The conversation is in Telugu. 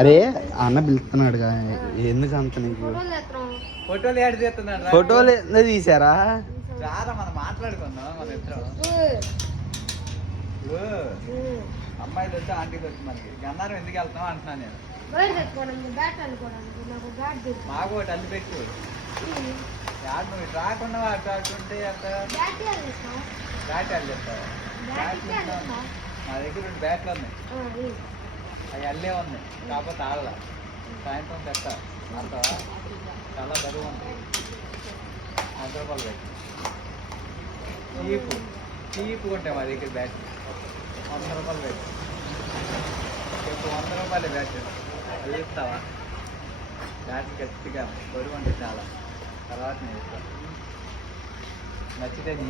అరే అన్న పిలుస్తున్నాడు ఎందుకు అంత నీకు ఫోటోలు యాడ్ చేస్తున్నాడు. ఫోటోలు ఎందుకు తీసారా? చాలా మనం మాట్లాడుకుందాం మన ఇద్దరం. అమ్మాయిలు వచ్చి ఆంటీకి వచ్చి మనకి గన్నారం ఎందుకు వెళ్తాం అంటున్నాను నేను. మాకు ఒకటి అల్లి పెట్టు. నువ్వు ఇటు రాకుండా అట్టుంటే అంత బ్యాట్ అల్లి చెప్తావు. మా దగ్గర 2 బ్యాట్లు ఉన్నాయి. అవి అల్లే ఉన్నాయి, కాకపోతే ఆడలా. సాయంత్రం తెస్తా అంత చాలా బరువు ఉంది. 100 రూపాయలు బ్యాట్ చీపు ఉంటాయి మా దగ్గర. బ్యాట్ 100 రూపాయలు బ్యాట్. ఇప్పుడు 100 రూపాయలు బ్యాట్ అది ఇస్తావా? బ్యాట్ గట్టిగా బరువు అంటే చాలా. తర్వాత నేను ఇస్తాను, నచ్చితే నీ